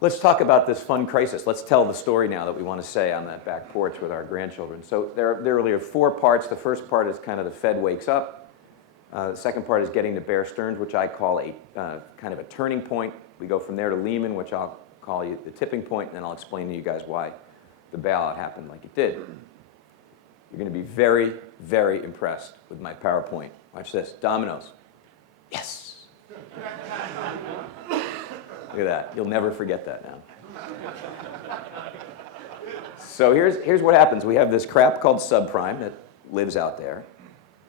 Let's talk about this fun crisis. Let's tell the story now that we want to say on that back porch with our grandchildren. So there really are four parts. The first part is kind of the Fed wakes up. The second part is getting to Bear Stearns, which I call a kind of a turning point. We go from there to Lehman, which I'll call you the tipping point, and then I'll explain to you guys why the bailout happened like it did. You're going to be very, very impressed with my PowerPoint. Watch this. Dominoes. Yes. Look at that. You'll never forget that now. So here's what happens. We have this crap called subprime that lives out there.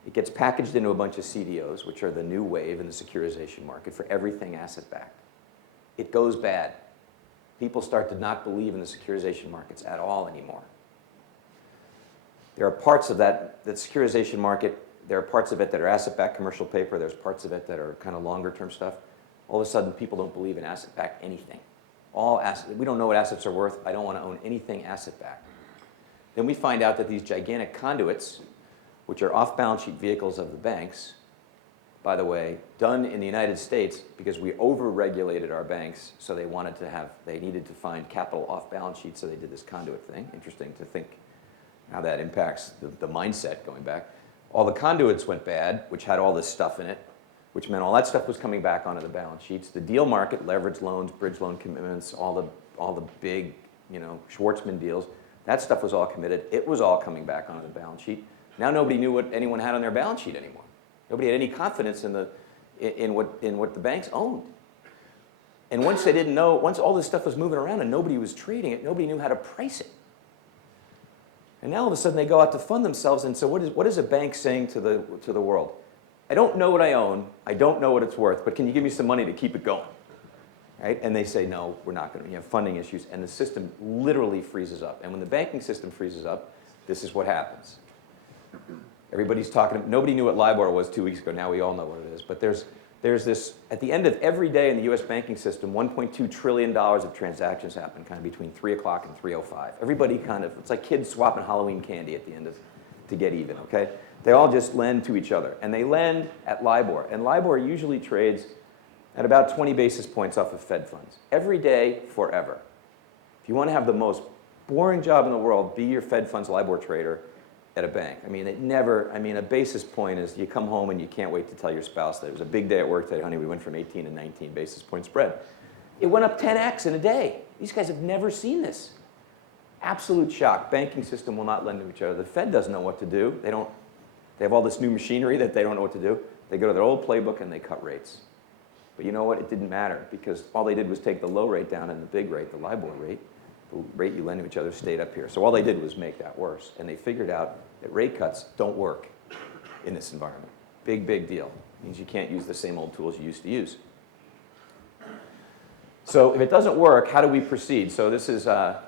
It gets packaged into a bunch of CDOs, which are the new wave in the securitization market for everything asset-backed. It goes bad. People start to not believe in the securitization markets at all anymore. There are parts of that securitization market, there are parts of it that are asset-backed commercial paper, there's parts of it that are kind of longer-term stuff. All of a sudden, people don't believe in asset-backed anything. We don't know what assets are worth. I don't want to own anything asset-backed. Then we find out that these gigantic conduits, which are off-balance sheet vehicles of the banks, by the way, done in the United States because we over-regulated our banks, so they needed to find capital off-balance sheet, so they did this conduit thing. Interesting to think how that impacts the mindset going back. All the conduits went bad, which had all this stuff in it, which meant all that stuff was coming back onto the balance sheets. The deal market, leveraged loans, bridge loan commitments, all the big, Schwartzman deals, that stuff was all committed. It was all coming back onto the balance sheet. Now nobody knew what anyone had on their balance sheet anymore. Nobody had any confidence in what the banks owned. And once all this stuff was moving around and nobody was trading it, nobody knew how to price it. And now all of a sudden they go out to fund themselves, and so what is a bank saying to the world? I don't know what I own, I don't know what it's worth, but can you give me some money to keep it going? Right? And they say, no, we're not going to. You have funding issues, and the system literally freezes up. And when the banking system freezes up, this is what happens. Everybody's talking, nobody knew what LIBOR was 2 weeks ago, now we all know what it is. But there's this, at the end of every day in the US banking system, $1.2 trillion of transactions happen, kind of between 3 o'clock and 3:05. Everybody it's like kids swapping Halloween candy at the end to get even, okay? They all just lend to each other, and they lend at LIBOR. And LIBOR usually trades at about 20 basis points off of Fed funds. Every day, forever. If you want to have the most boring job in the world, be your Fed funds LIBOR trader at a bank. A basis point is you come home and you can't wait to tell your spouse that it was a big day at work today, honey, we went from 18 to 19 basis point spread. It went up 10x in a day. These guys have never seen this. Absolute shock. Banking system will not lend to each other. The Fed doesn't know what to do. They have all this new machinery that they don't know what to do. They go to their old playbook and they cut rates. But you know what? It didn't matter because all they did was take the low rate down and the big rate, the LIBOR rate, the rate you lend to each other, stayed up here. So all they did was make that worse. And they figured out that rate cuts don't work in this environment. Big, big deal. It means you can't use the same old tools you used to use. So if it doesn't work, how do we proceed? So this is, I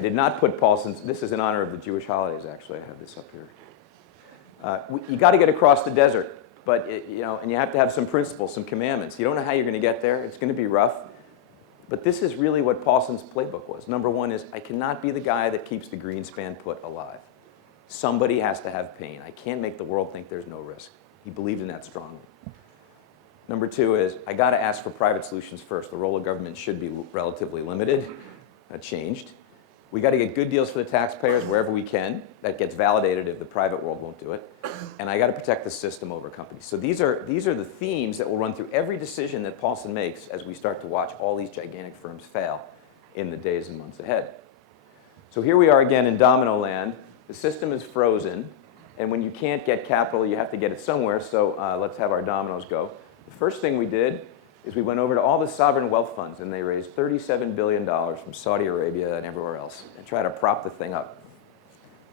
did not put Paulson's, this is in honor of the Jewish holidays, actually. I have this up here. You got to get across the desert, but and you have to have some principles, some commandments. You don't know how you're going to get there. It's going to be rough. But this is really what Paulson's playbook was. Number one is, I cannot be the guy that keeps the Greenspan put alive. Somebody has to have pain. I can't make the world think there's no risk. He believed in that strongly. Number two is, I got to ask for private solutions first. The role of government should be relatively limited. That changed. We got to get good deals for the taxpayers wherever we can. That gets validated if the private world won't do it. And I got to protect the system over companies. So these are the themes that will run through every decision that Paulson makes as we start to watch all these gigantic firms fail in the days and months ahead. So here we are again in domino land. The system is frozen. And when you can't get capital, you have to get it somewhere. So let's have our dominoes go. The first thing we did is we went over to all the sovereign wealth funds, and they raised $37 billion from Saudi Arabia and everywhere else and try to prop the thing up.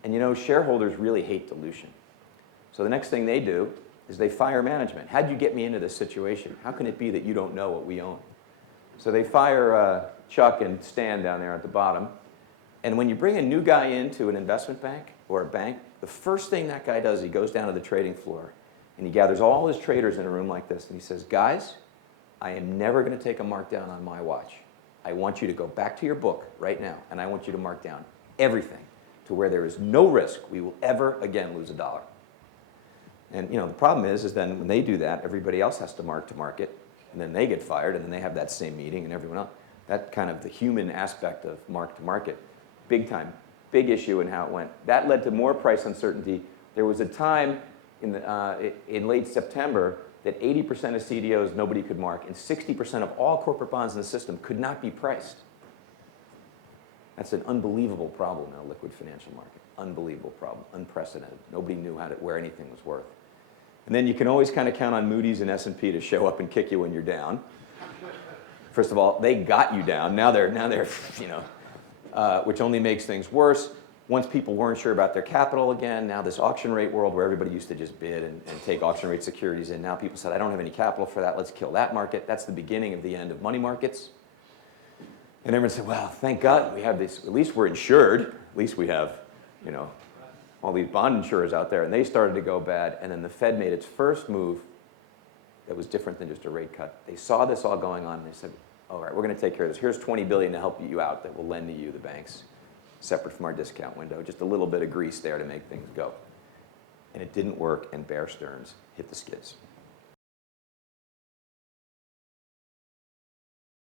And shareholders really hate dilution. So the next thing they do is they fire management. How'd you get me into this situation? How can it be that you don't know what we own? So they fire Chuck and Stan down there at the bottom. And when you bring a new guy into an investment bank or a bank, the first thing that guy does, he goes down to the trading floor and he gathers all his traders in a room like this and he says, guys, I am never going to take a markdown on my watch. I want you to go back to your book right now, and I want you to mark down everything to where there is no risk we will ever again lose a dollar. And the problem is then when they do that, everybody else has to mark to market, and then they get fired, and then they have that same meeting, and everyone else. That kind of the human aspect of mark-to-market, big time, big issue in how it went. That led to more price uncertainty. There was a time in late September that 80% of CDOs nobody could mark, and 60% of all corporate bonds in the system could not be priced. That's an unbelievable problem in a liquid financial market. Unbelievable problem, unprecedented. Nobody knew where anything was worth. And then you can always kind of count on Moody's and S&P to show up and kick you when you're down. First of all, they got you down. Now they're which only makes things worse. Once people weren't sure about their capital again, now this auction rate world where everybody used to just bid and take auction rate securities in, now people said, I don't have any capital for that, let's kill that market. That's the beginning of the end of money markets. And everyone said, well, thank God we have this, at least we're insured, at least we have, all these bond insurers out there, and they started to go bad, and then the Fed made its first move that was different than just a rate cut. They saw this all going on, and they said, all right, we're going to take care of this. Here's $20 billion to help you out that will lend to you, the banks, separate from our discount window. Just a little bit of grease there to make things go. And it didn't work, and Bear Stearns hit the skids.